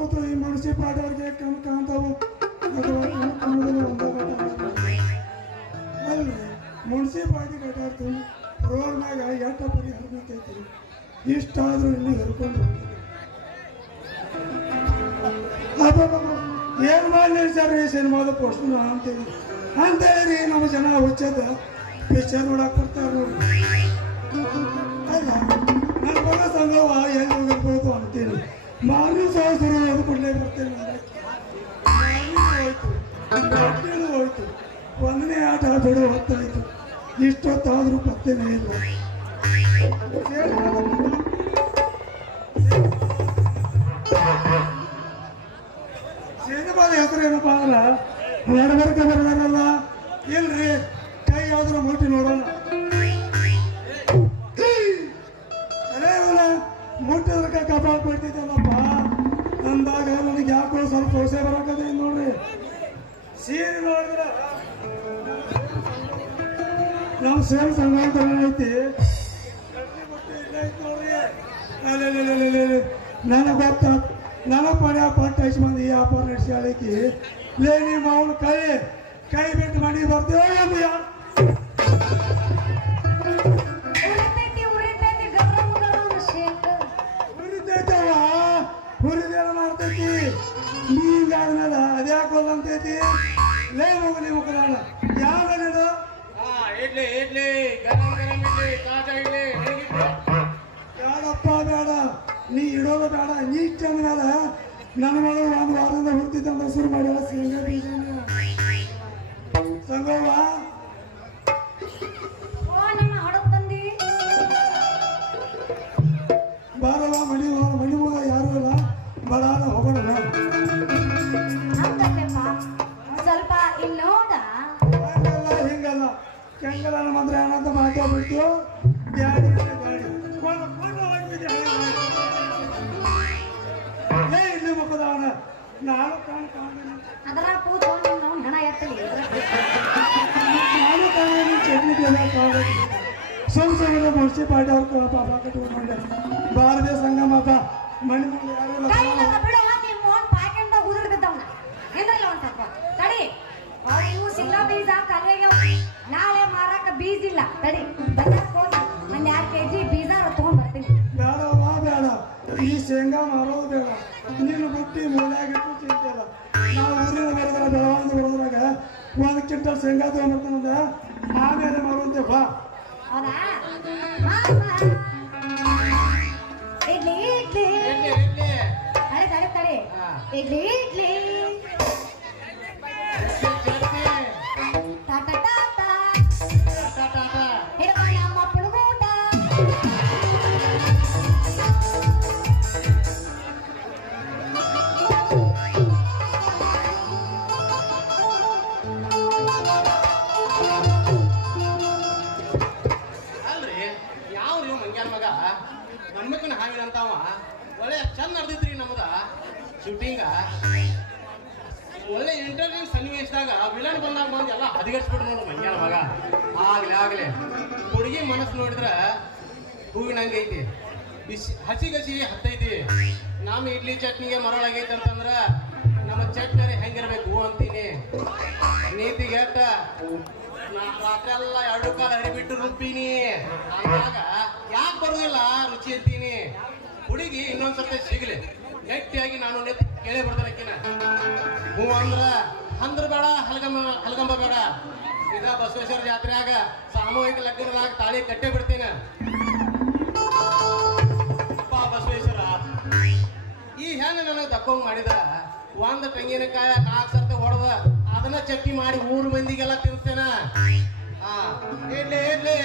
ತೋತು ಈ ಮುನ್ಸಿಪಾಲಿಟಿ ಅವ್ರಿಗೆ ಕಣ್ ಕಾಣ್ತಾವು ಅಥವಾ ಕಣ್ ಕಾಣೋದಿಲ್ಲ ಅಲ್ರಿ ಮುನ್ಸಿಪಾಲಿಟಿ ಕಟ್ಟಾರ್ತು ರೋಡ್ ಮ್ಯಾಗ ಎಟ್ಟ ಪರಿ ಹರಿತೈತಿ ಇಷ್ಟಾದ್ರೂ ಇಲ್ಲಿ ಹರ್ಕೊಂಡು ಏನ್ ಮಾಡಿ ಸರ್ ಈ ಸಿನಿಮಾದ ಪೋಸ್ಟ್ ಅಂತೀವಿ ಅಂತ ಹೇಳಿ ನಮ್ಮ ಜನ ಹುಚ್ಚದ ಪಿಕ್ಚರ್ ನೋಡಕ್ ಬರ್ತಾರ ಅಲ್ಲ ನನ್ನ ಮಗ ಸಂಘವ ಎಲ್ಲಿ ಹೋಗಿರ್ಬೋದು ಅಂತೀನಿ ಮಾರ್ನಿ ಸಹಸ್ರು ಅದು ಕೊಡ್ಲೇ ಬರ್ತೇನೆ ಹೋಯ್ತು ಹೋಯ್ತು ಒಂದನೇ ಆಟ ಬಿಡು ಹೊತ್ತಾಯ್ತು ಇಷ್ಟೊತ್ತಾದ್ರೂ ಪತ್ತೇನೇ ಇಲ್ಲ ಸಿನಿಮಾದ ಹೆಸರು ಏನಪ್ಪಾ ಅಂದ್ರೆ ನಡಬರ್ಕ ಬರದಾರಲ್ಲ ಇಲ್ರಿ ಕೈ ಯಾವ್ದಾರ ಮುಟ್ಟಿ ನೋಡೋಣ ಮುಟ್ಟಿದ್ರಕ ಕಪಾಲ್ ಕೊಡ್ತಿದ್ದಲ್ಲಪ್ಪ ಅಂದಾಗ ನನಗೆ ಯಾಕೋ ಸ್ವಲ್ಪ ಹೊಸೆ ಬರಕದೆ ನೋಡ್ರಿ ಸೀರೆ ನೋಡಿದ್ರ ನಮ್ಮ ಸೇಮ್ ಸಂಘ ಅಂತ ಐತಿ ನೋಡ್ರಿ ನನಗೆ ಗೊತ್ತ ನನಗೆ ಪಡ್ಯ ಪಟ್ಟು ಹಚ್ಚಿ ಮಂದಿ ವ್ಯಾಪಾರ ನಡೆಸಿ ಅಳಿಕಿ ಲೇ ನಿಮ್ಮ ಅವನು ಕೈ ಬಿಟ್ಟು ಮನೆಗೆ ಬರ್ತೇವೆ ಹುರಿತೈತವ ಹುರಿದೇನ ಮಾಡ್ತೈತಿ ನೀಗಾದ್ಮೇಲೆ ಅದ್ಯಾಕೆ ಹೋಗಂತೈತಿ ಲೇ ಹೋಗಲಿ ಮುಖದಾಳ ಯಾವ ಇದು ಇಡ್ಲಿ ಇಡ್ಲಿ ಗರಂ ಗರಂ ಇಡ್ಲಿ ತಾಜಾ ಇಡ್ಲಿ ಬೇಡಪ್ಪ ಬೇಡ ನೀ ಇಡೋದು ಬೇಡ ನೀ ಚಂದ ಮೇಲೆ ನನ್ನ ಮಗಳು ಒಂದು ವಾರದಿಂದ ಹುಡ್ತಿದ್ದಂತ ಶುರು ಮಾಡ್ಯಾಳ ಶೇಂಗಾ ಬೀಜ ಸಂಗವ್ವ ಬಾರವ ಮಣಿ ಮೂಲ ಯಾರು ಇಲ್ಲ ಬಡಾನ ಹೋಗೋಣ ಸ್ವಲ್ಪ ಇಲ್ಲಿ ನೋಡ ಹಂಗಲ್ಲ ಹಿಂಗಲ್ಲ ಕೆಂಗಲ ಮಂತ್ರ ಏನಂತ ಮಾತಾಡ್ಬಿಟ್ಟು ಗಾಡಿ ಇಲ್ಲಿ ಮುಖದವನ ನಾನು ಕಾಣ್ತೀನಿ ಅದರ ಕೂತ್ಕೊಂಡು ನಾವು ಹಣ ಎತ್ತಲಿ ನಾನು ಕಾಣಿ ಚಟ್ನಿ ಸುಮ್ ಮುನ್ಸಿಪಾಲಿಟಿ ಅವ್ರ ಪಾಪ ಕಟ್ಕೊಂಡೆ ಭಾರತೀಯ ಸಂಗಮ ಮಣಿ ಯಾರು ಬಿಡು ನಿಮ್ಮ ಒಂದು ಪ್ಯಾಕೆಟ್ದಾಗ ಉದುರು ಬಿದ್ದವನ ಏನ್ರಲ್ಲ ಒಂದು ಸ್ವಲ್ಪ ತಡಿ ಇವು ಸಿಂಗ ಬೀಜ ಕಲ್ವೆಗೆ ನಾಳೆ ಮಾರಾಕ ಬೀಜ ಇಲ್ಲ ತಡಿ ಬಜಾರ್ಗೆ ಹೋಗಿ ಒಂದು 2 kg ಬೀಜ ತಗೊಂಡ್ ಬರ್ತೀನಿ ಬೇಡವಾ ಬೇಡ ಈ ಶೇಂಗಾ ಮಾರೋದು ಬೇಡ ನೀನು ಬುಟ್ಟಿ ಮೂಲೆಯಾಗಿಟ್ಟು ಚಿಂತೆಲ್ಲ ನಾವು ಊರಿನ ಬರೋದ್ರ ಬೆಳವಣಿಗೆ ಬರೋದ್ರಾಗ 1 ಕ್ವಿಂಟಲ್ ಶೇಂಗಾ ತಗೊಂಡ್ಬರ್ತಾನಂದ ಆಮೇಲೆ ಮಾರುವಂತೆ ಬಾ ಹೌದಾ ಇಡ್ಲಿ ಇಡ್ಲಿ ಇಡ್ಲಿ ಇಡ್ಲಿ ತಡಿ ತಡಿ ತಡಿ ಇಡ್ಲಿ ಇಡ್ಲಿ ಚಟ್ನಿ ಟಾಟ ಟಾಟ ಟಾಟಾ ಟಾಟಾ ಹಿಡ್ಕೊ ನಮ್ಮ ಪುಡುಗೂಟ ಅಲ್ರಿ ಯಾವ ನೀವು ಮಂಗ್ಯಾನ ಮಗ ನಮ್ಮಕ್ಕನ ಹಾವಿನ ಅಂತಾವ ಒಳ್ಳೆ ಚಂದ ನಡೆದಿದ್ರಿ ನಮ್ದ ಶೂಟಿಂಗ ಒಳ್ಳೆ ಇಂಟರ್ವ್ಯೂ ಸನ್ನಿವೇಶದಾಗ ವಿಲನ್ ಬಂದಾಗ ಬಂದು ಎಲ್ಲ ಹದಿಗರ್ಸ್ಬಿಟ್ಟು ನೋಡು ಮಂಗ್ಯಾನ ಮಗ ಆಗ್ಲಿ ಹುಡುಗಿ ಮನಸ್ಸು ನೋಡಿದ್ರ ಹೂವಿನಂಗೆ ಐತಿ ಹಸಿ ಹತ್ತೈತಿ ನಮ್ಮ ಇಡ್ಲಿ ಚಟ್ನಿಗೆ ಮರಳಾಗೈತಿ ಅಂತಂದ್ರ ನಮ್ಮ ಚಟ್ನಿ ಹೆಂಗಿರ್ಬೇಕು ಅಂತೀನಿ ನೀತಿಗೆ ಎಟ್ಟ ರಾತ್ರಿ ಎಲ್ಲ 2 ಕಾಲ ಹರಿಬಿಟ್ಟು ರುಬ್ಬಿನಿ ಅಂದಾಗ ಯಾಕೆ ಬರುದಿಲ್ಲ ರುಚಿ ಅಂತೀನಿ ಹುಡುಗಿ ಇನ್ನೊಂದ್ಸರ್ತಿ ಸಿಗ್ಲಿ ಗಟ್ಟಿಯಾಗಿ ನಾನು ಕೇಳೇ ಬರ್ತಾನಕ್ಕಿನ ಹೂ ಅಂದ್ರ ಬೇಡ ಹಲ್ಗಂಬ ಬೇಡ ಈಗ ಬಸವೇಶ್ವರ ಜಾತ್ರೆಯಾಗ ಸಾಮೂಹಿಕ ಲಗ್ನದಾಗ ತಾಳಿ ಕಟ್ಟೆ ಬಿಡ್ತೀನಿ ಬಸವೇಶ್ವರ ಈ ಹೆಣ್ಣು ನನಗೆ ತಕ್ಕೊಂಡ್ ಮಾಡಿದ ಒಂದ್ ತೆಂಗಿನಕಾಯ 4 ಸರ್ತಿ ಹೊಡೆದ ಅದನ್ನ ಚಟ್ನಿ ಮಾಡಿ 3 ಮಂದಿಗೆಲ್ಲ ತಿನ್ಸ್ತೇನ ಇಡ್ಲಿ